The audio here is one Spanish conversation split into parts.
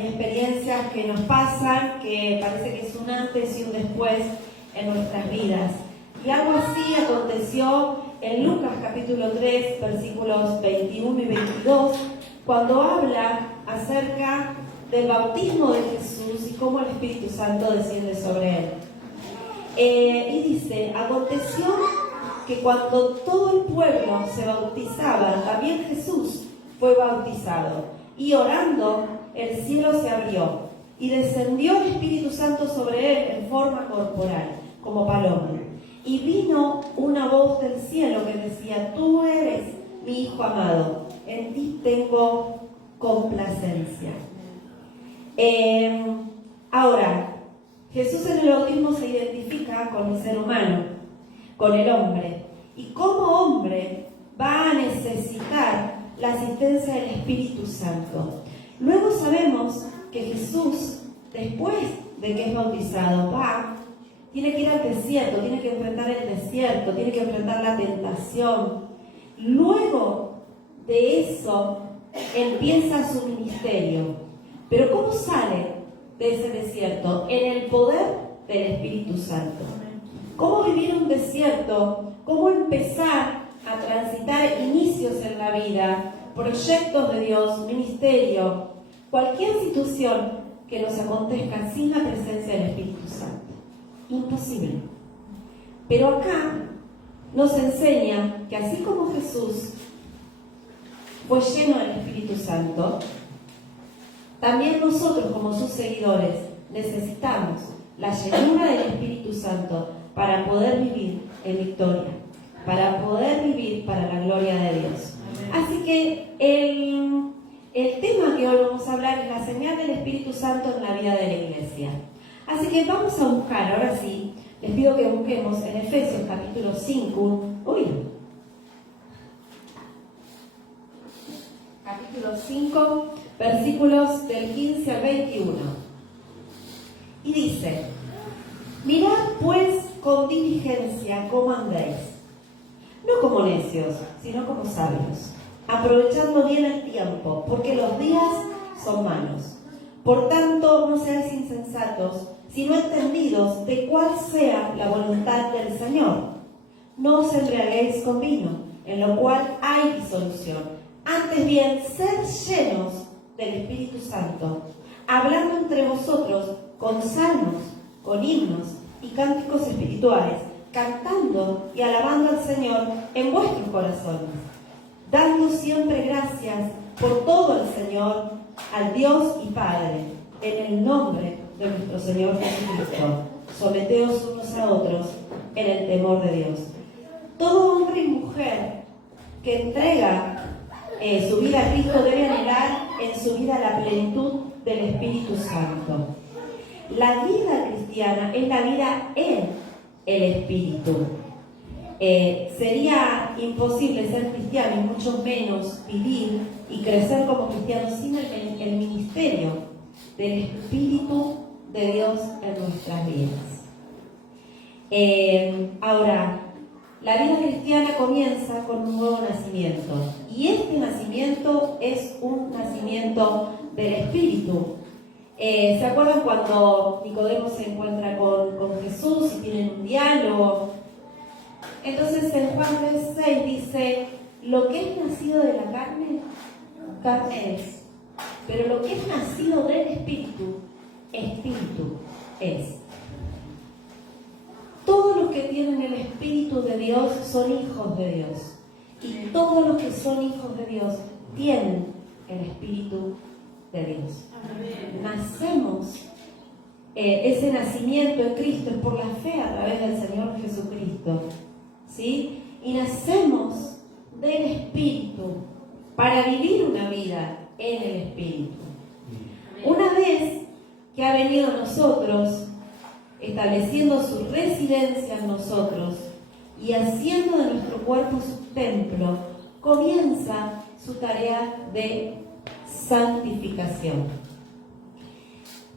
hay experiencias que nos pasan, que parece que es un antes y un después en nuestras vidas. Y algo así aconteció en Lucas capítulo 3, versículos 21 y 22, cuando habla acerca del bautismo de Jesús y cómo el Espíritu Santo desciende sobre él. Y dice, aconteció que cuando todo el pueblo se bautizaba, también Jesús fue bautizado. Y orando, el cielo se abrió, y descendió el Espíritu Santo sobre él en forma corporal, como paloma. Y vino una voz del cielo que decía, tú eres mi Hijo amado, en ti tengo complacencia. Ahora, Jesús en el bautismo se identifica con el ser humano, con el hombre. Y como hombre va a necesitar la asistencia del Espíritu Santo. Luego sabemos que Jesús, después de que es bautizado, tiene que ir al desierto, tiene que enfrentar el desierto, tiene que enfrentar la tentación. Luego de eso empieza su ministerio. Pero ¿cómo sale de ese desierto? En el poder del Espíritu Santo. ¿Cómo vivir un desierto? ¿Cómo empezar a transitar inicios en la vida, proyectos de Dios, ministerio, cualquier situación que nos acontezca sin la presencia del Espíritu Santo? Imposible. Pero acá nos enseña que así como Jesús fue lleno del Espíritu Santo, también nosotros como sus seguidores necesitamos la llenura del Espíritu Santo para poder vivir en victoria, para poder vivir para la gloria de Dios. Así que el tema que hoy vamos a hablar es la señal del Espíritu Santo en la vida de la iglesia. Así que vamos a buscar, ahora sí, les pido que busquemos en Efesios capítulo 5, capítulo 5, versículos del 15 al 21. Y dice, mirad pues con diligencia cómo andéis, no como necios, sino como sabios, aprovechando bien el tiempo, porque los días son malos. Por tanto, no seáis insensatos, sino entendidos de cuál sea la voluntad del Señor. No os embriaguéis con vino, en lo cual hay disolución. Antes bien, sed llenos del Espíritu Santo, hablando entre vosotros con salmos, con himnos y cánticos espirituales, cantando y alabando al Señor en vuestros corazones, dando siempre gracias por todo al Señor, al Dios y Padre, en el nombre de nuestro Señor Jesucristo. Someteos unos a otros en el temor de Dios. Todo hombre y mujer que entrega su vida a Cristo debe anhelar en su vida la plenitud del Espíritu Santo. La vida cristiana es la vida en el Espíritu. Sería imposible ser cristiano y mucho menos vivir y crecer como cristianos sin el ministerio del Espíritu de Dios en nuestras vidas. Ahora, la vida cristiana comienza con un nuevo nacimiento, y este nacimiento es un nacimiento del Espíritu. ¿Se acuerdan cuando Nicodemo se encuentra con Jesús y tienen un diálogo? Entonces en Juan 3:6 dice, lo que es nacido de la carne, carne es, pero lo que es nacido del Espíritu, Espíritu es. Todos los que tienen el Espíritu de Dios son hijos de Dios. Y todos los que son hijos de Dios tienen el Espíritu de Dios. Amén. Nacemos, ese nacimiento en Cristo es por la fe a través del Señor Jesucristo. ¿Sí? Y nacemos del Espíritu para vivir una vida en el Espíritu. Una vez que ha venido a nosotros, estableciendo su residencia en nosotros y haciendo de nuestro cuerpo su templo, comienza su tarea de santificación.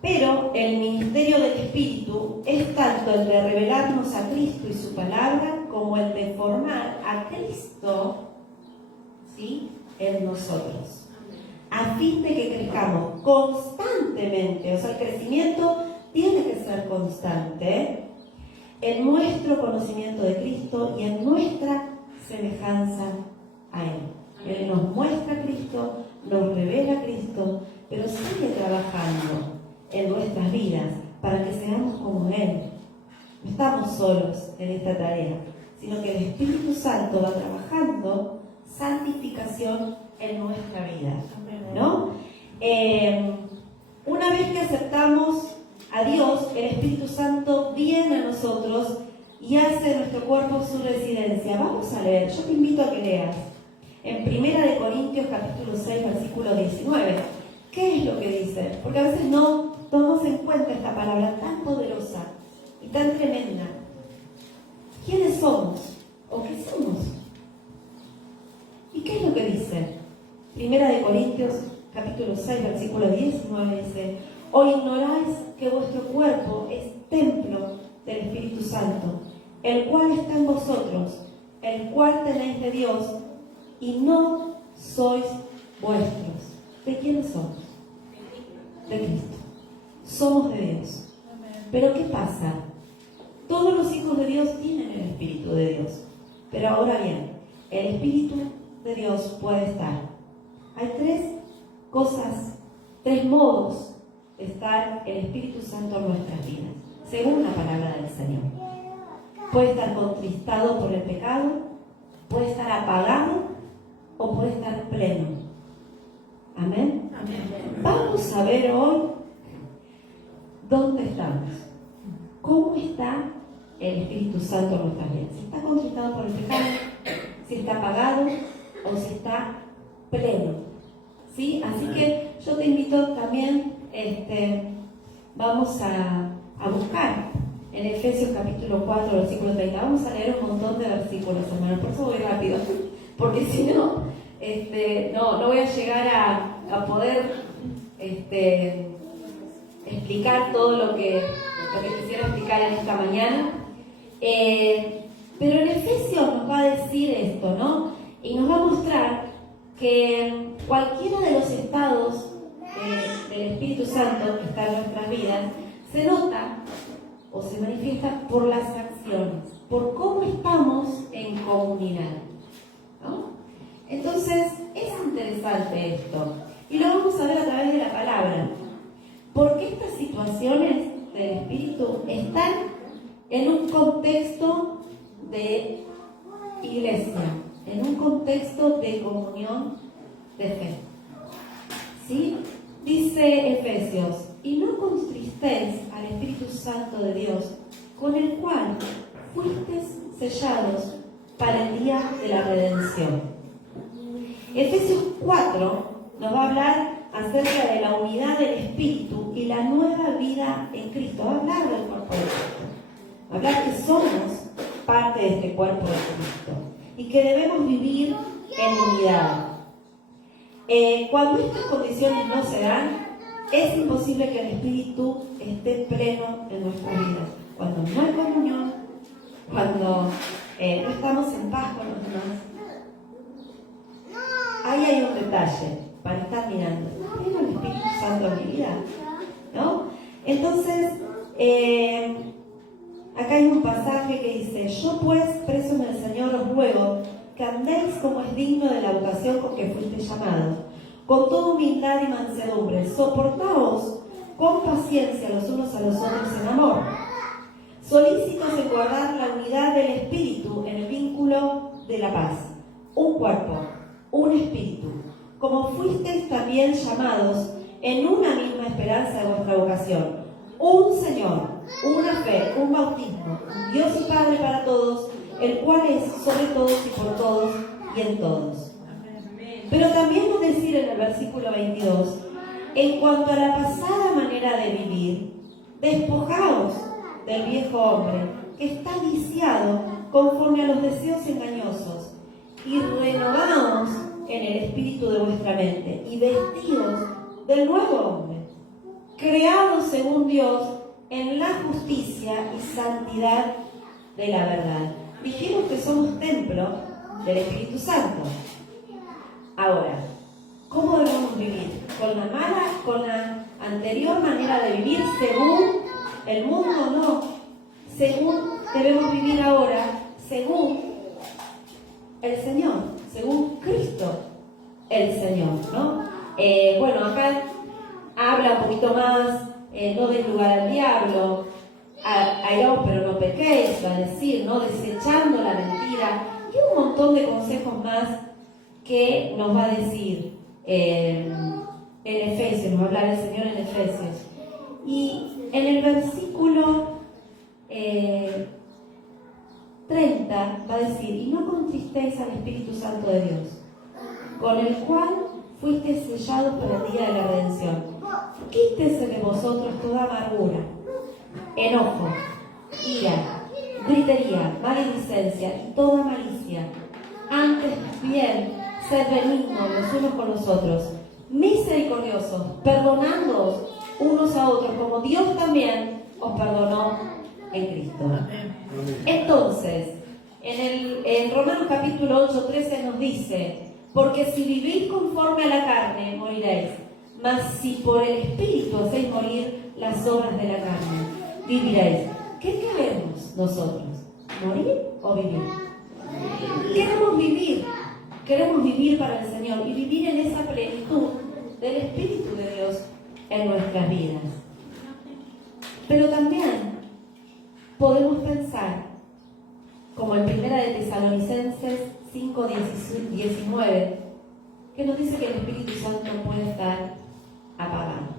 Pero el ministerio del Espíritu es tanto el de revelarnos a Cristo y su palabra, como el de formar a Cristo, ¿sí?, en nosotros, a fin de que crezcamos constantemente, o sea, el crecimiento tiene que ser constante en nuestro conocimiento de Cristo y en nuestra semejanza a Él. Él nos muestra a Cristo, nos revela a Cristo, pero sigue trabajando en nuestras vidas para que seamos como Él. No estamos solos en esta tarea, sino que el Espíritu Santo va trabajando santificación en nuestra vida, ¿no? Una vez que aceptamos a Dios, el Espíritu Santo viene a nosotros y hace de nuestro cuerpo su residencia. Vamos a leer, yo te invito a que leas en 1 Corintios capítulo 6, versículo 19. ¿Qué es lo que dice? Porque a veces no tomamos en cuenta esta palabra tan poderosa y tan tremenda. ¿Quiénes somos? ¿O qué somos? ¿Y qué es lo que dice? 1 Corintios capítulo 6, versículo 19 dice: ¿O ignoráis que vuestro cuerpo es templo del Espíritu Santo, el cual está en vosotros, el cual tenéis de Dios, y no sois vuestros? ¿De quiénes somos? De Cristo. Somos de Dios. Pero ¿qué pasa? Todos los hijos de Dios tienen el Espíritu de Dios. Pero ahora bien, el Espíritu de Dios puede estar. Hay tres cosas, tres modos de estar el Espíritu Santo en nuestras vidas, según la palabra del Señor. Puede estar contristado por el pecado, puede estar apagado o puede estar pleno. Amén. Amén. Vamos a ver hoy dónde estamos. ¿Cómo está el Espíritu Santo en nuestras vidas? Si está contristado por el pecado, si está apagado o si está pleno. ¿Sí? Así que yo te invito también, vamos a buscar en Efesios capítulo 4, versículo 30. Vamos a leer un montón de versículos, hermano, por eso voy rápido, porque si no, no voy a llegar a poder explicar todo lo que quisiera explicar en esta mañana. Pero en Efesios nos va a decir esto, ¿no? Y nos va a mostrar que cualquiera de los estados del Espíritu Santo que está en nuestras vidas se nota o se manifiesta por las acciones, por cómo estamos en comunidad, ¿no? Entonces, es interesante esto, y lo vamos a ver a través de la palabra, porque estas situaciones del Espíritu están en un contexto de iglesia, en un contexto de comunión de fe. ¿Sí? Dice Efesios: y no contristéis al Espíritu Santo de Dios, con el cual fuisteis sellados para el día de la redención. Efesios 4 nos va a hablar acerca de la unidad del Espíritu y la nueva vida en Cristo. Va a hablar del cuerpo de Cristo. Va a hablar que somos parte de este cuerpo de Cristo y que debemos vivir en unidad. Cuando estas condiciones no se dan, es imposible que el Espíritu esté pleno en nuestras vidas. Cuando no hay comunión, cuando no estamos en paz con los demás, ahí hay un detalle para estar mirando. ¿Tiene el Espíritu Santo en mi vida? ¿No? Entonces, acá hay un pasaje que dice: yo pues, preso en el Señor, os ruego que andéis como es digno de la vocación con que fuisteis llamados, con toda humildad y mansedumbre, soportaos con paciencia los unos a los otros en amor, solícitos en guardar la unidad del Espíritu en el vínculo de la paz, un cuerpo, un espíritu, como fuisteis también llamados en una misma esperanza de vuestra vocación, un Señor, una fe, un bautismo, un Dios y Padre para todos, el cual es sobre todos y por todos y en todos. Pero también nos decir en el versículo 22: en cuanto a la pasada manera de vivir, despojaos del viejo hombre que está viciado conforme a los deseos engañosos, y renovaos en el espíritu de vuestra mente, y vestidos del nuevo hombre, creado según Dios en la justicia y santidad de la verdad. Dijimos que somos templo del Espíritu Santo. Ahora, ¿cómo debemos vivir? con la anterior manera de vivir según el mundo, no. Según debemos vivir ahora, según el Señor, según Cristo, el Señor, ¿no? Bueno, acá habla un poquito más, no des lugar al diablo, airaos pero no pequéis, va a decir, ¿no? Desechando la mentira, y un montón de consejos más que nos va a decir en Efesios, nos va a hablar el Señor en Efesios. Y en el versículo 30 va a decir, y no contristéis al Espíritu Santo de Dios, con el cual fuisteis sellados para el día de la redención. Quítese de vosotros toda amargura, enojo, ira, gritería, maledicencia y toda malicia. Antes bien, sed benignos los unos con los otros, misericordiosos, perdonándoos unos a otros, como Dios también os perdonó en Cristo. Entonces, en Romanos capítulo 8, 13 nos dice, porque si vivís conforme a la carne, moriréis, mas si por el Espíritu hacéis morir las obras de la carne, viviréis. ¿Qué queremos nosotros? ¿Morir o vivir? Queremos vivir para el Señor y vivir en esa plenitud del Espíritu de Dios en nuestras vidas. Pero también podemos pensar, como en 1 de Tesalonicenses 5, 19, que nos dice que el Espíritu Santo puede estar apagado.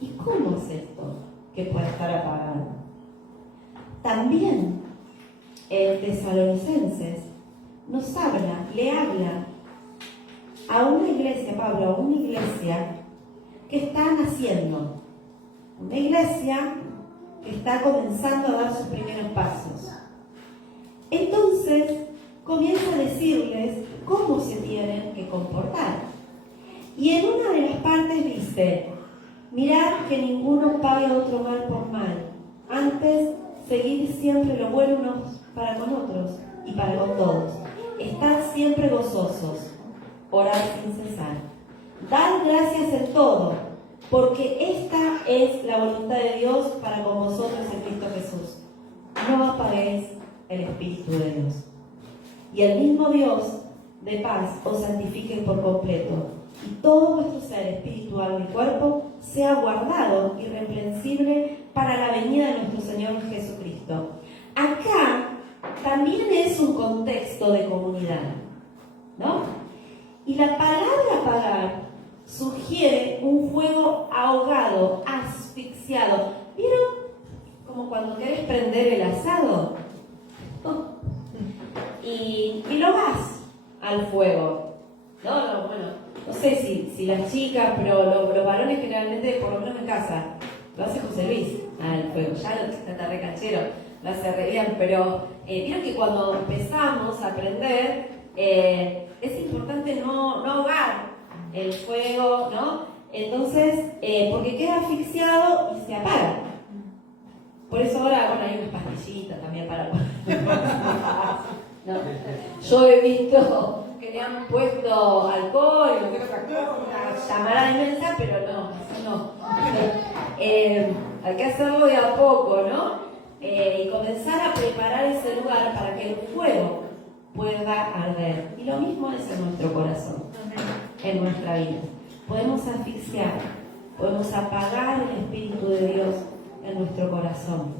¿Y cómo es esto que puede estar apagado? También en Tesalonicenses le habla a una iglesia, Pablo, a una iglesia que está naciendo, una iglesia que está comenzando a dar sus primeros pasos. Entonces comienza a decirles cómo se tienen que comportar. Y en una de las partes dice, mirad que ninguno pague a otro mal por mal, antes seguid siempre lo bueno unos para con otros y para con todos. Estad siempre gozosos, orad sin cesar. Dad gracias en todo, porque esta es la voluntad de Dios para con vosotros en Cristo Jesús. No apaguéis el Espíritu de Dios. Y el mismo Dios de paz os santifique por completo, y todo vuestro ser, espíritu, alma y cuerpo, sea guardado irreprensible para la venida de nuestro Señor Jesucristo. Acá también es un contexto de comunidad, ¿no? Y la palabra apagar sugiere un fuego ahogado, asfixiado. ¿Vieron? Como cuando querés prender el asado. Y lo vas al fuego. Bueno, no sé si las chicas, pero los varones generalmente, por lo menos en casa, lo hace José Luis al fuego. Ya lo está re canchero, lo hace re bien, pero vieron que cuando empezamos a aprender, es importante no ahogar el fuego, ¿no? Entonces, porque queda asfixiado y se apaga. Por eso ahora, bueno, hay unas pastillitas también para... No. Yo he visto que le han puesto alcohol y una llamarada inmensa, pero no, así no. Hay que hacerlo de a poco, ¿no? Y comenzar a preparar ese lugar para que el fuego pueda arder. Y lo mismo es en nuestro corazón, en nuestra vida. Podemos asfixiar, podemos apagar el Espíritu de Dios en nuestro corazón.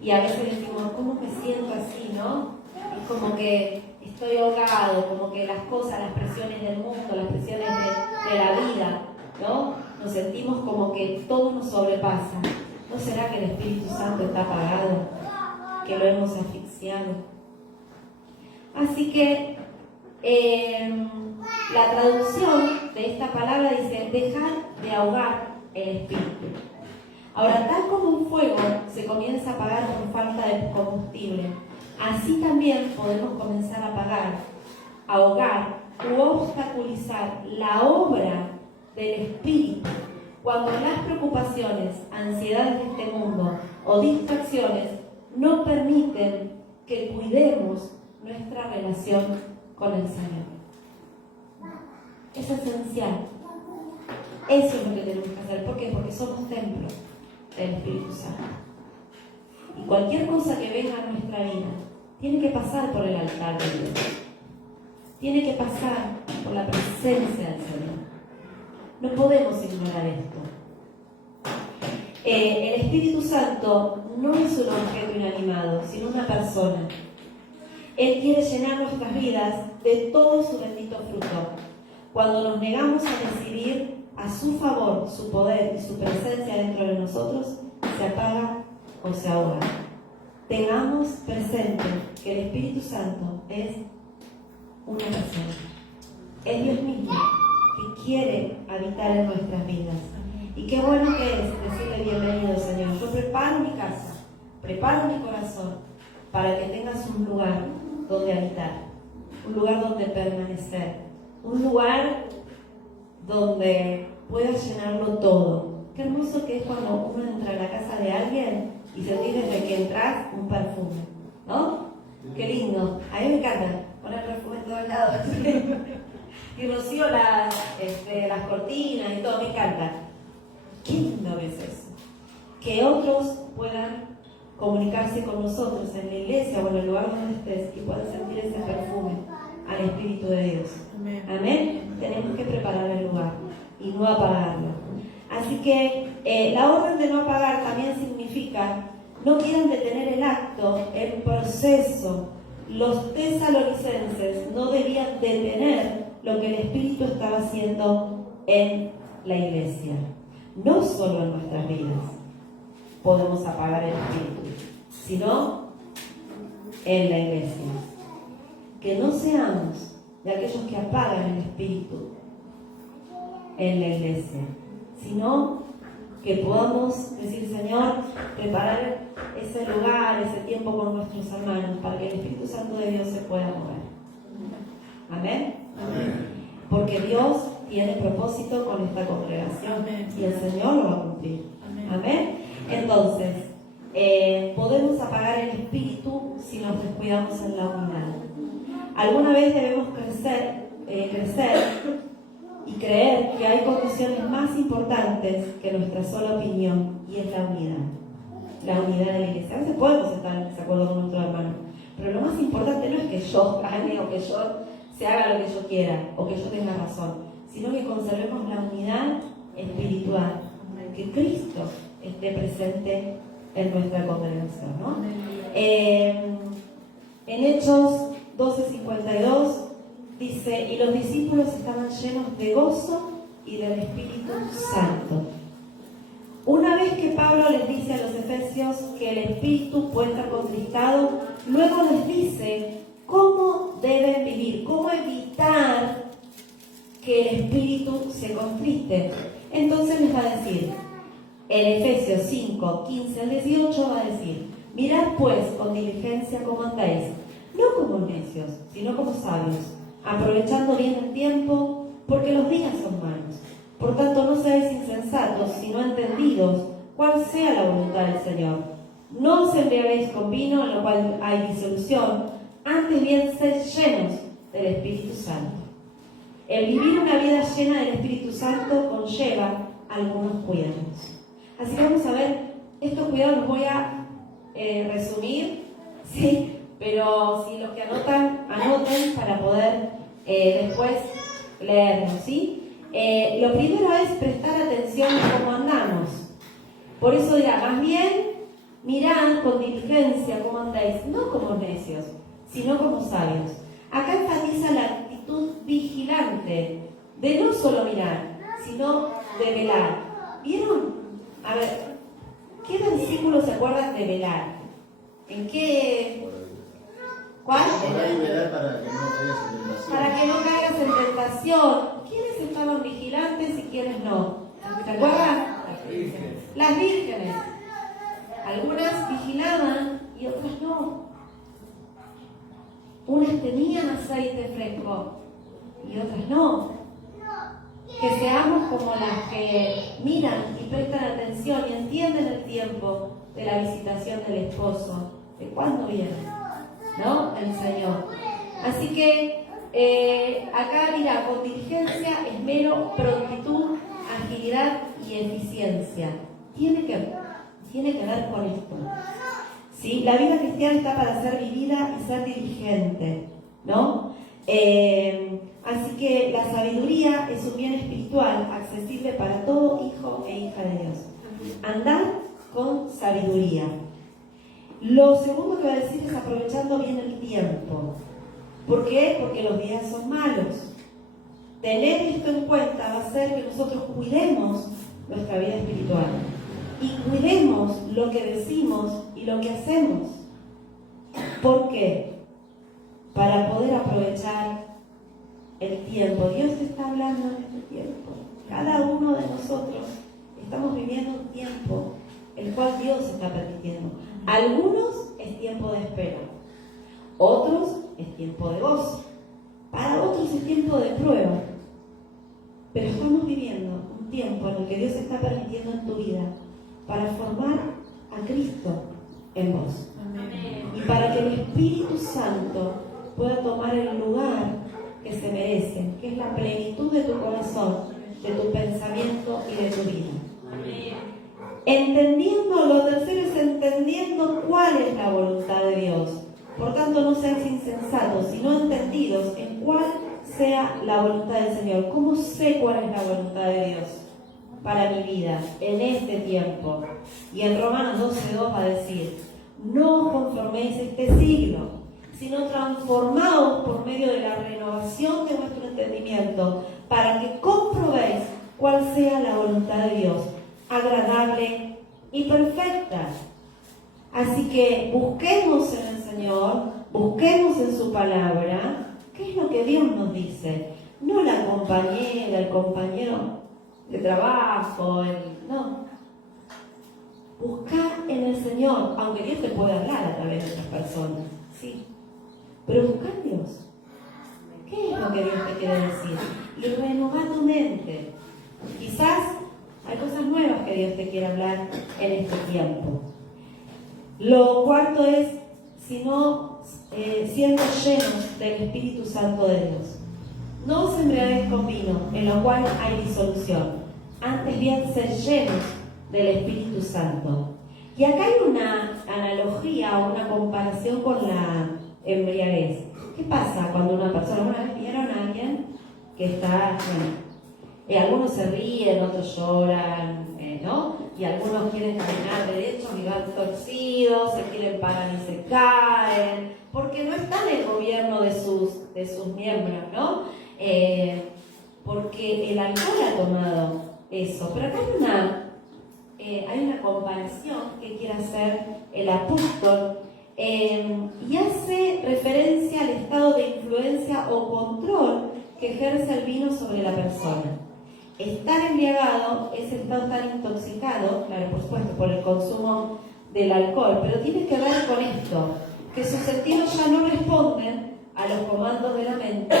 Y a veces decimos, ¿cómo me siento así, no? Es como que estoy ahogado, como que las cosas, las presiones del mundo, las presiones de la vida, ¿no? Nos sentimos como que todo nos sobrepasa. ¿No será que el Espíritu Santo está apagado? Que lo hemos asfixiado. Así que la traducción de esta palabra dice, dejar de ahogar el Espíritu. Ahora, tal como un fuego se comienza a apagar por falta de combustible, así también podemos comenzar a apagar, ahogar u obstaculizar la obra del Espíritu cuando las preocupaciones, ansiedades de este mundo o distracciones no permiten que cuidemos nuestra relación con el Señor. Es esencial Eso es lo que tenemos que hacer. ¿Por qué? Porque somos templo del Espíritu Santo. Y cualquier cosa que venga a nuestra vida tiene que pasar por el altar de Dios. Tiene que pasar por la presencia del Señor. No podemos ignorar esto. El Espíritu Santo no es un objeto inanimado, sino una persona. Él quiere llenar nuestras vidas de todo su bendito fruto. Cuando nos negamos a decidir a su favor, su poder y su presencia dentro de nosotros, se apaga o se ahoga. Tengamos presente que el Espíritu Santo es una persona. Es Dios mismo que quiere habitar en nuestras vidas. Y qué bueno que es decirle bienvenido, Señor. Yo preparo mi casa, preparo mi corazón para que tengas un lugar donde habitar, un lugar donde permanecer, un lugar donde puedas llenarlo todo. Qué hermoso que es cuando uno entra a la casa de alguien y sentir desde que entras un perfume, ¿no? Qué lindo. A mí me encanta poner perfume en todos lados. Y rocío las cortinas y todo, me encanta. Qué lindo es eso. Que otros puedan comunicarse con nosotros en la iglesia o en el lugar donde estés y puedan sentir ese perfume al Espíritu de Dios. Amén. Amén. Tenemos que preparar el lugar y no apagarlo. Así que la orden de no apagar también significa: no quieran detener el acto, el proceso. Los tesalonicenses no debían detener lo que el Espíritu estaba haciendo en la iglesia. No solo en nuestras vidas podemos apagar el Espíritu, sino en la iglesia. Que no seamos de aquellos que apagan el Espíritu en la iglesia, sino que podamos decir: Señor, preparar ese lugar, ese tiempo con nuestros hermanos para que el Espíritu Santo de Dios se pueda mover. Amén. Amén. Porque Dios tiene propósito con esta congregación. Amén. Y el Señor lo va a cumplir. Amén. Amén. Entonces, podemos apagar el Espíritu si nos descuidamos en la unidad. Alguna vez debemos crecer y creer que hay condiciones más importantes que nuestra sola opinión, y es la unidad. La unidad de la iglesia. A veces podemos estar en desacuerdo con nuestro hermano, pero lo más importante no es que yo gane o que yo se haga lo que yo quiera o que yo tenga razón, sino que conservemos la unidad espiritual, que Cristo esté presente en nuestra congregación, ¿no? En Hechos 12:52 dice: y los discípulos estaban llenos de gozo y del Espíritu Santo. Una vez que Pablo les dice a los efesios que el Espíritu puede estar contristado, luego les dice cómo deben vivir, cómo evitar que el Espíritu se contriste. Entonces les va a decir, en Efesios 5:15-18 va a decir: mirad pues con diligencia cómo andáis, no como necios, sino como sabios, aprovechando bien el tiempo, porque los días son malos. Por tanto, no seáis insensatos, sino entendidos cuál sea la voluntad del Señor. No os embriaguéis con vino, en lo cual hay disolución, antes bien sed llenos del Espíritu Santo. El vivir una vida llena del Espíritu Santo conlleva algunos cuidados. Así que vamos a ver, estos cuidados los voy a resumir, ¿sí? Pero si los que anotan, anoten para poder después leerlos, ¿sí? Lo primero es prestar atención a cómo andamos. Por eso dirá, más bien, mirad con diligencia cómo andáis, no como necios, sino como sabios. Acá enfatiza la actitud vigilante, de no solo mirar, sino de velar. ¿Vieron? A ver, ¿qué versículo se acuerdan de velar? ¿En qué? ¿Cuál? Para que no caigas en tentación. ¿Quiénes estaban vigilantes y quiénes no? ¿Se acuerdan? Las vírgenes. Algunas vigilaban y otras no. Unas tenían aceite fresco y otras no. Que seamos como las que miran y prestan atención y entienden el tiempo de la visitación del esposo, de cuándo viene, ¿no? El Señor. Así que acá dirá, con diligencia, esmero, prontitud, agilidad y eficiencia. Tiene que ver con esto. ¿Sí? La vida cristiana está para ser vivida y ser diligente, ¿no? Así que la sabiduría es un bien espiritual accesible para todo hijo e hija de Dios. Andar con sabiduría. Lo segundo que va a decir es aprovechando bien el tiempo. ¿Por qué? Porque los días son malos. Tener esto en cuenta va a hacer que nosotros cuidemos nuestra vida espiritual y cuidemos lo que decimos y lo que hacemos. ¿Por qué? Para poder aprovechar el tiempo. Dios está hablando en este tiempo. Cada uno de nosotros estamos viviendo un tiempo el cual Dios está permitiendo. Algunos es tiempo de espera, otros es tiempo de gozo, para otros es tiempo de prueba. Pero estamos viviendo un tiempo en el que Dios está permitiendo en tu vida para formar a Cristo en vos. Amén. Y para que el Espíritu Santo pueda tomar el lugar que se merece, que es la plenitud de tu corazón, de tu pensamiento y de tu vida. Amén. Entendiendo, lo tercero es entendiendo cuál es la voluntad de Dios. Por tanto, no seas insensatos, sino entendidos en cuál sea la voluntad del Señor. ¿Cómo sé cuál es la voluntad de Dios para mi vida en este tiempo? Y en Romanos 12:2 va a decir: no os conforméis este siglo, sino transformaos por medio de la renovación de vuestro entendimiento, para que comprobéis cuál sea la voluntad de Dios, agradable y perfecta. Así que busquemos en el Señor, busquemos en su palabra. ¿Qué es lo que Dios nos dice? No la compañera, el compañero de trabajo, no. Buscar en el Señor, aunque Dios te puede hablar a través de otras personas, sí. Pero buscar en Dios. ¿Qué es lo que Dios te quiere decir? Y renovar tu mente. Quizás hay cosas nuevas que Dios te quiere hablar en este tiempo. Lo cuarto es, siendo llenos del Espíritu Santo de Dios. No os embriaguéis con vino, en lo cual hay disolución. Antes bien, ser llenos del Espíritu Santo. Y acá hay una analogía o una comparación con la embriaguez. ¿Qué pasa cuando una persona, una vez vieron a alguien que está, algunos se ríen, otros lloran, ¿no? Y algunos quieren caminar derechos y van torcidos, se quieren parar y se caen, porque no está en el gobierno de sus miembros, ¿no? Porque el alcohol ha tomado eso. Pero acá hay una comparación que quiere hacer el apóstol y hace referencia al estado de influencia o control que ejerce el vino sobre la persona. Estar embriagado es estar tan intoxicado, claro, por supuesto, por el consumo del alcohol, pero tiene que ver con esto, que sus sentidos ya no responden a los comandos de la mente,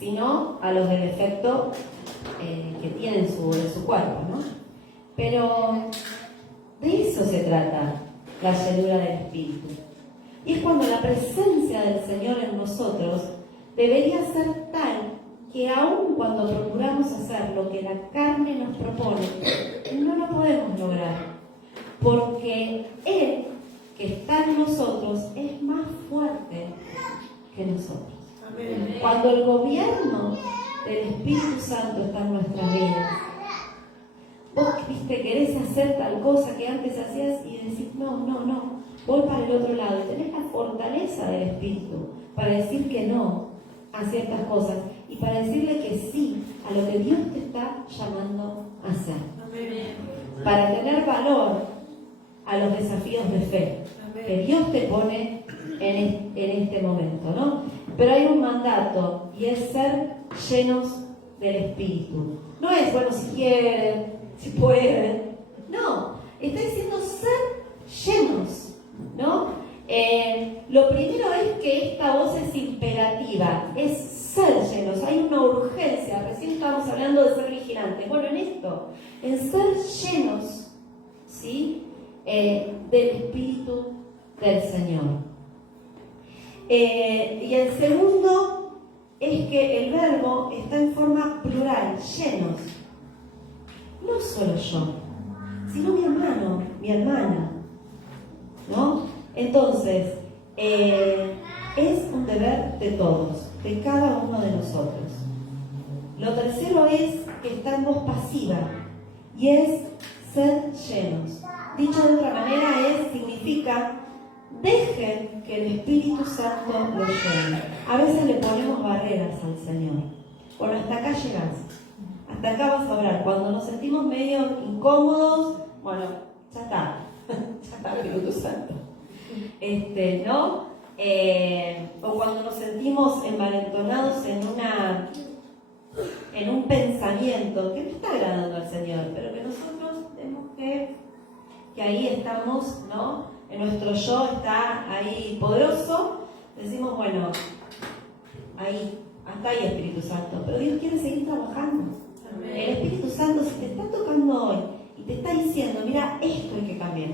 sino a los del efecto que tiene en su cuerpo, ¿no? Pero de eso se trata la llenura del Espíritu. Y es cuando la presencia del Señor en nosotros debería ser tal que aun cuando procuramos hacer lo que la carne nos propone, no lo podemos lograr, porque Él, que está en nosotros, es más fuerte que nosotros. Amén. Cuando el gobierno del Espíritu Santo está en nuestras vidas, vos, querés hacer tal cosa que antes hacías y decís, no, voy para el otro lado, y tenés la fortaleza del Espíritu para decir que no a ciertas cosas y para decirle que sí a lo que Dios te está llamando a hacer. Amén. Para tener valor a los desafíos de fe. Amén. Que Dios te pone en este momento, ¿no? Pero hay un mandato y es ser llenos del Espíritu. No es, bueno, si quieren, si pueden. No, está diciendo ser llenos, ¿no? Lo primero es que esta voz es imperativa, es ser llenos, hay una urgencia. Recién estábamos hablando de ser vigilantes. Bueno, en ser llenos, ¿sí? Del Espíritu del Señor. Y el segundo es que el verbo está en forma plural, llenos. no solo yo, sino mi hermano, mi hermana, ¿no? Entonces, es un deber de todos, de cada uno de nosotros. Lo tercero es que está en voz pasiva, y es ser llenos. Dicho de otra manera, significa dejen que el Espíritu Santo los llene. A veces le ponemos barreras al Señor. Bueno, hasta acá llegás, hasta acá vas a orar. Cuando nos sentimos medio incómodos, bueno, ya está el Espíritu Santo. ¿No? O cuando nos sentimos envalentonados en un pensamiento que no está agradando al Señor, pero que nosotros tenemos que ahí estamos, ¿no? En nuestro yo está ahí poderoso, decimos, bueno, ahí, hasta ahí Espíritu Santo, pero Dios quiere seguir trabajando. Amén. El Espíritu Santo, si te está tocando hoy y te está diciendo, mira, esto hay que cambiar,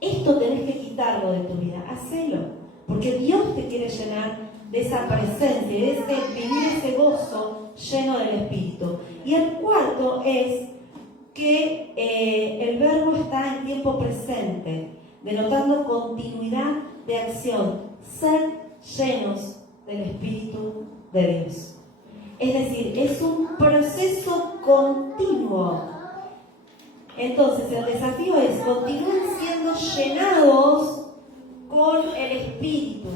esto tenés que quitarlo de tu vida, hacelo, porque Dios te quiere llenar de esa presencia, de vivir ese gozo lleno del Espíritu. Y el cuarto es que el verbo está en tiempo presente, denotando continuidad de acción, ser llenos del Espíritu de Dios. Es decir, es un proceso continuo. Entonces, el desafío es, continúen siendo llenados con el Espíritu.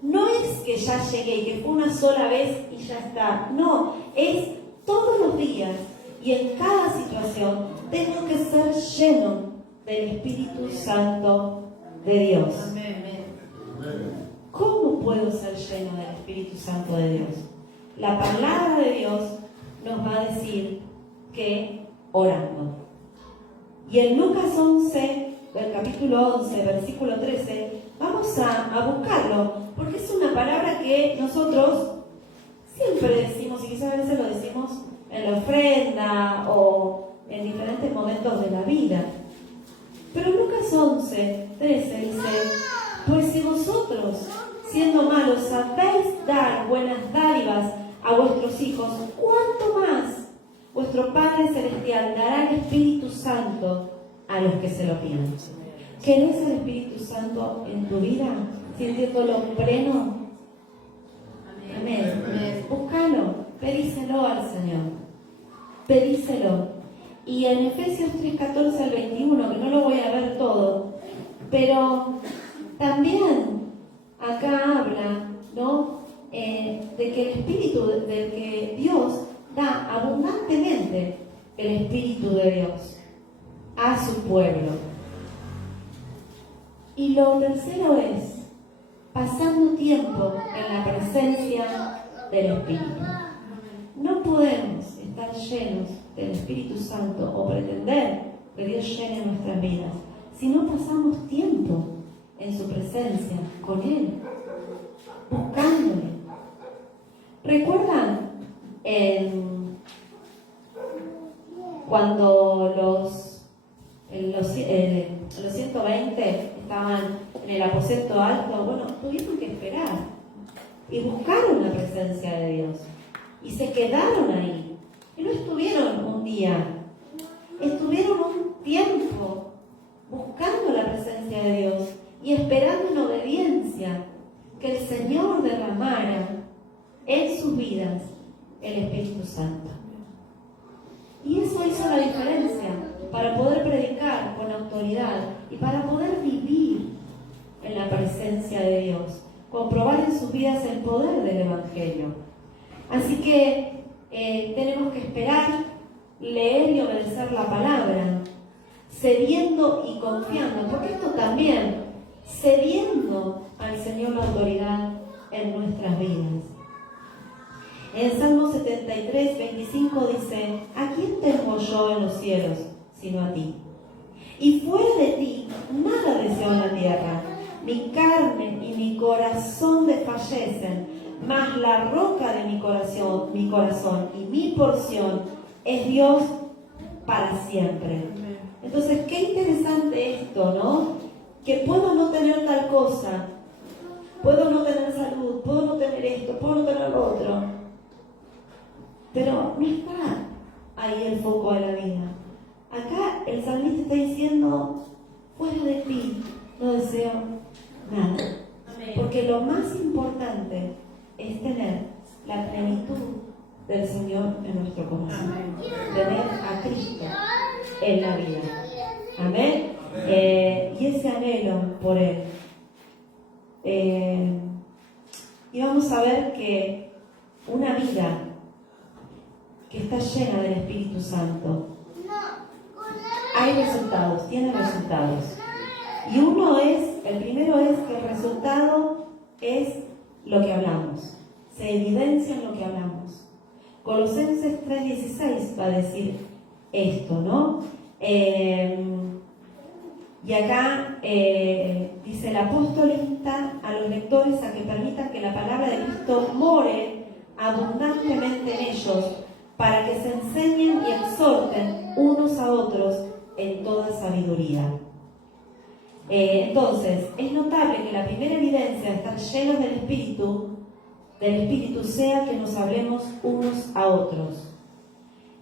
No es que ya llegué y que fue una sola vez y ya está. No, es todos los días y en cada situación tengo que ser lleno del Espíritu Santo de Dios. ¿Cómo puedo ser lleno del Espíritu Santo de Dios? La palabra de Dios nos va a decir que orando. Y en Lucas 11, del capítulo 11, versículo 13, vamos a buscarlo, porque es una palabra que nosotros siempre decimos, y quizás a veces lo decimos en la ofrenda o en diferentes momentos de la vida. Pero Lucas 11, 13 dice, pues si vosotros, siendo malos, sabéis dar buenas dádivas a vuestros hijos, ¿cuánto más vuestro Padre Celestial dará el Espíritu Santo a los que se lo pidan? ¿Querés el Espíritu Santo en tu vida? ¿Sintiéndolo pleno? Amén. Búscalo, pedíselo al Señor. Pedíselo. Y en Efesios 3:14 al 21, que no lo voy a ver todo, pero también acá habla, ¿no? De que el Espíritu, de que Dios da abundantemente el Espíritu de Dios a su pueblo. Y lo tercero es pasando tiempo en la presencia del Espíritu. No podemos estar llenos del Espíritu Santo o pretender que Dios llene nuestras vidas si no pasamos tiempo en su presencia, con Él, buscándole. ¿Recuerdan cuando los 120 estaban en el aposento alto? Bueno, tuvieron que esperar y buscaron la presencia de Dios y se quedaron ahí. Y no estuvieron un día, estuvieron un tiempo buscando la presencia de Dios y esperando en obediencia que el Señor derramara en sus vidas el Espíritu Santo. Y eso hizo la diferencia para poder predicar con autoridad y para poder vivir en la presencia de Dios, comprobar en sus vidas el poder del Evangelio. Así que tenemos que esperar, leer y obedecer la palabra, cediendo y confiando, porque esto también, cediendo al Señor la autoridad en nuestras vidas. En Salmo 73, 25 dice, ¿a quién tengo yo en los cielos sino a ti? Y fuera de ti nada deseo en la tierra. Mi carne y mi corazón desfallecen, mas la roca de mi corazón y mi porción es Dios para siempre. Entonces, qué interesante esto, ¿no? Que puedo no tener tal cosa, puedo no tener salud, puedo no tener esto, puedo no tener lo otro, pero no está ahí el foco de la vida. Acá el salmista está diciendo, fuera de ti no deseo nada. Porque lo más importante es tener la plenitud del Señor en nuestro corazón. Tener a Cristo en la vida. Amén. Y ese anhelo por Él. Y vamos a ver que una vida que está llena del Espíritu Santo, hay resultados, tiene resultados. Y el primero es que el resultado es lo que hablamos. Se evidencia en lo que hablamos. Colosenses 3:16 va a decir esto, ¿no? Y acá dice el apóstol insta a los lectores a que permitan que la palabra de Cristo more abundantemente en ellos, para que se enseñen y exhorten unos a otros en toda sabiduría. Entonces, es notable que la primera evidencia de estar llenos del Espíritu sea que nos hablemos unos a otros.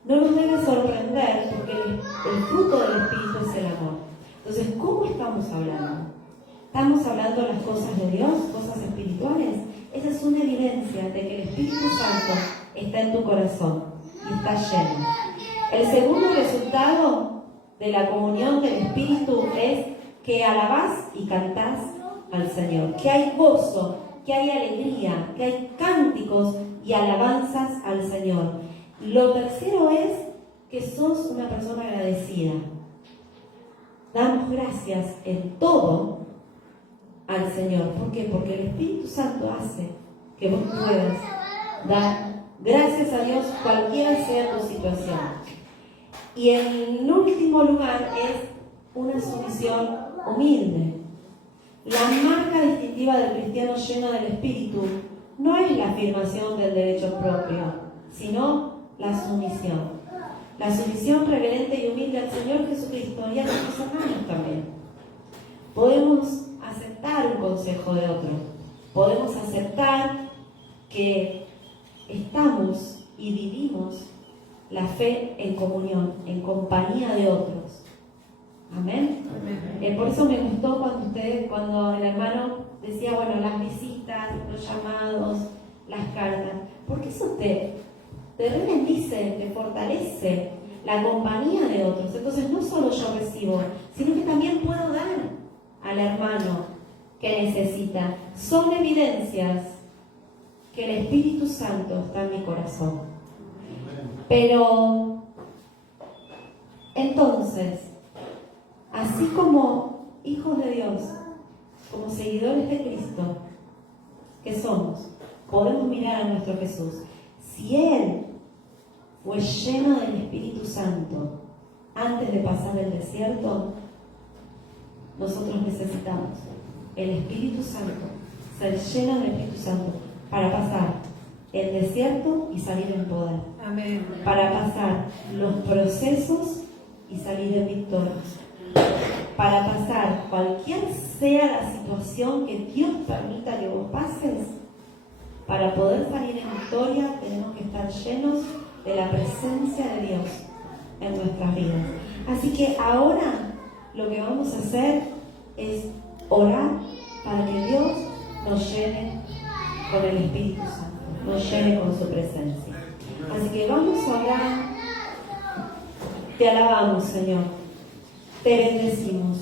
No nos debe sorprender porque el fruto del Espíritu es el amor. Entonces, ¿cómo estamos hablando? ¿Estamos hablando las cosas de Dios, cosas espirituales? Esa es una evidencia de que el Espíritu Santo está en tu corazón y está lleno. El segundo resultado de la comunión del Espíritu es que alabás y cantás al Señor, que hay gozo, que hay alegría, que hay cánticos y alabanzas al Señor. Lo tercero es que sos una persona agradecida. Damos gracias en todo al Señor. ¿Por qué? Porque el Espíritu Santo hace que vos puedas dar gracias a Dios cualquiera sea tu situación. Y en último lugar es una sumisión humilde. La marca distintiva del cristiano lleno del Espíritu no es la afirmación del derecho propio, sino la sumisión. La sumisión reverente y humilde al Señor Jesucristo y a nuestros hermanos también. Podemos aceptar un consejo de otro. Podemos aceptar que estamos y vivimos la fe en comunión, en compañía de otros. Amén. Por eso me gustó cuando el hermano decía, bueno, las visitas, los llamados, las cartas, porque eso te bendice, te fortalece la compañía de otros. Entonces no solo yo recibo, sino que también puedo dar al hermano que necesita. Son evidencias que el Espíritu Santo está en mi corazón. Pero entonces, así como hijos de Dios, como seguidores de Cristo que somos, podemos mirar a nuestro Jesús. Si Él fue lleno del Espíritu Santo antes de pasar el desierto, nosotros necesitamos el Espíritu Santo, ser lleno del Espíritu Santo para pasar el desierto y salir en poder. Amén. Para pasar los procesos y salir en victoria. Para pasar cualquier sea la situación que Dios permita que vos pases, para poder salir en victoria tenemos que estar llenos de la presencia de Dios en nuestras vidas. Así que ahora lo que vamos a hacer es orar para que Dios nos llene con el Espíritu Santo, nos llene con su presencia. Así que vamos a orar. Te alabamos, Señor. Te bendecimos.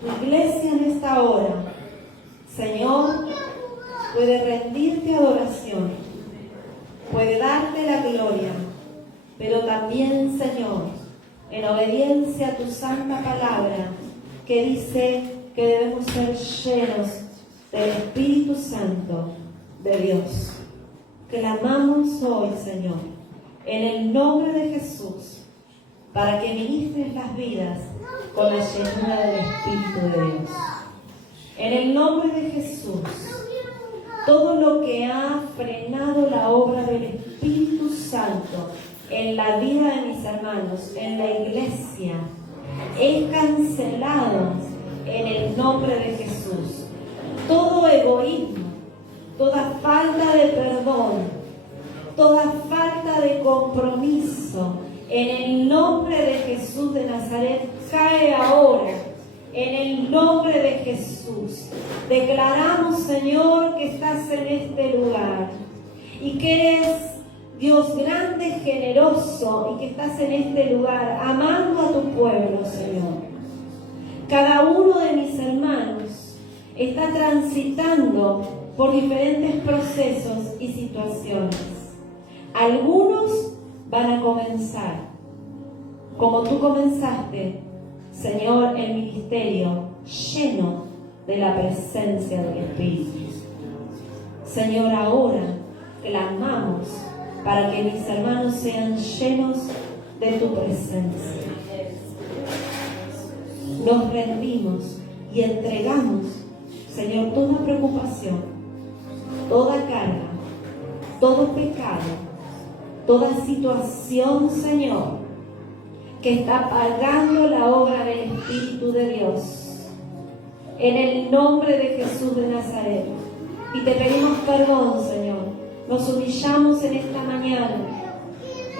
Tu iglesia en esta hora, Señor, puede rendirte adoración, puede darte la gloria, pero también, Señor, en obediencia a tu santa palabra, que dice que debemos ser llenos del Espíritu Santo de Dios. Clamamos hoy, Señor, en el nombre de Jesús, para que ministres las vidas con la llenura del Espíritu de Dios. En el nombre de Jesús, todo lo que ha frenado la obra del Espíritu Santo en la vida de mis hermanos, en la iglesia, es cancelado en el nombre de Jesús. Todo egoísmo, toda falta de perdón, toda falta de compromiso En el nombre de Jesús de Nazaret, cae ahora. En el nombre de Jesús. Declaramos, Señor, que estás en este lugar y que eres Dios grande, generoso, y que estás en este lugar amando a tu pueblo, Señor. Cada uno de mis hermanos está transitando por diferentes procesos y situaciones. Algunos van a comenzar, como tú comenzaste, Señor, el ministerio lleno de la presencia del Espíritu. Señor, ahora clamamos para que mis hermanos sean llenos de tu presencia. Nos rendimos y entregamos, Señor, toda preocupación, toda carga, todo pecado, toda situación, Señor, que está apagando la obra del Espíritu de Dios. En el nombre de Jesús de Nazaret. Y te pedimos perdón, Señor. Nos humillamos en esta mañana.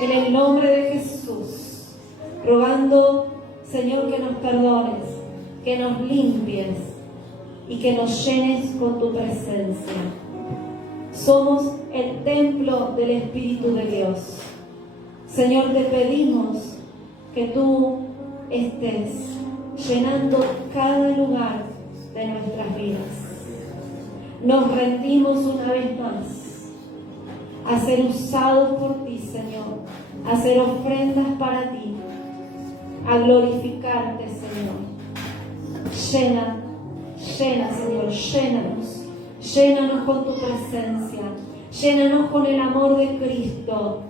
En el nombre de Jesús. Rogando, Señor, que nos perdones, que nos limpies y que nos llenes con tu presencia. Somos el templo del Espíritu de Dios. Señor, te pedimos que tú estés llenando cada lugar de nuestras vidas. Nos rendimos una vez más a ser usados por ti, Señor, a hacer ofrendas para ti, a glorificarte, Señor. Llena, Señor, llénanos con tu presencia, llénanos con el amor de Cristo,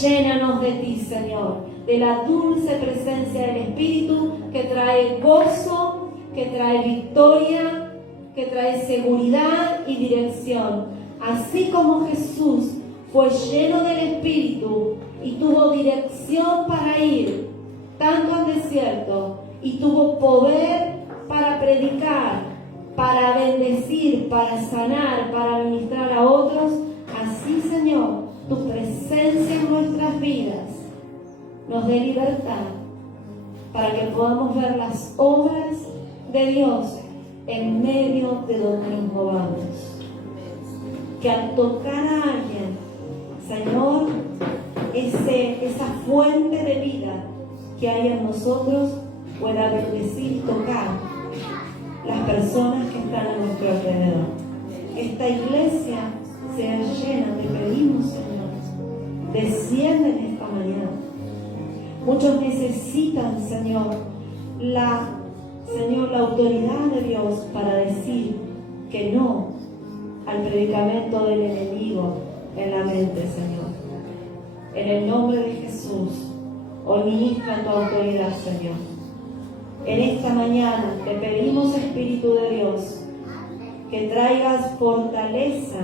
llénanos de ti, Señor, de la dulce presencia del Espíritu que trae gozo, que trae victoria, que trae seguridad y dirección. Así como Jesús fue lleno del Espíritu y tuvo dirección para ir tanto al desierto y tuvo poder para predicar, para bendecir, para sanar, para ministrar a otros, así, Señor, tu presencia en nuestras vidas nos dé libertad para que podamos ver las obras de Dios en medio de donde nos movamos. Que al tocar a alguien, Señor, esa fuente de vida que hay en nosotros pueda bendecir y tocar las personas que están a nuestro alrededor. Esta iglesia sea llena, te pedimos, Señor, desciende en esta mañana. Muchos necesitan, Señor, la autoridad de Dios para decir que no al predicamento del enemigo en la mente, Señor. En el nombre de Jesús, hoy ministra tu autoridad, Señor. En esta mañana te pedimos, Espíritu de Dios, que traigas fortaleza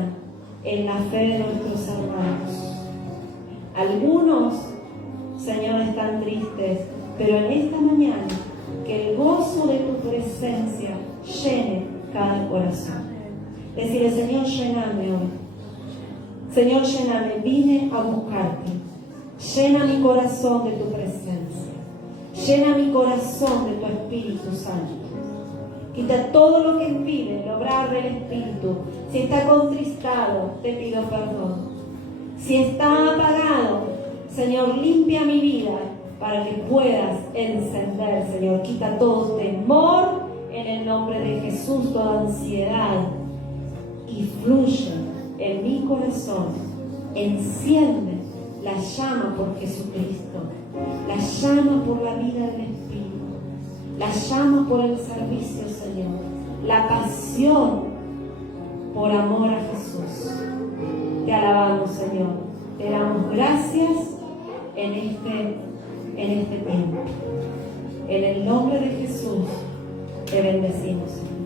en la fe de nuestros hermanos. Algunos, Señor, están tristes, pero en esta mañana que el gozo de tu presencia llene cada corazón. Decirle, Señor, lléname hoy. Señor, lléname, vine a buscarte. Llena mi corazón de tu presencia. Llena mi corazón de tu Espíritu Santo. Quita todo lo que impide el obrar del Espíritu. Si está contristado, te pido perdón. Si está apagado, Señor, limpia mi vida para que puedas encender, Señor. Quita todo temor en el nombre de Jesús, toda ansiedad, y fluye en mi corazón. Enciende la llama por Jesucristo, la llama por la vida del Espíritu, la llama por el servicio, Señor, la pasión por amor a Jesús. Te alabamos, Señor, te damos gracias en este tiempo. En el nombre de Jesús te bendecimos, Señor.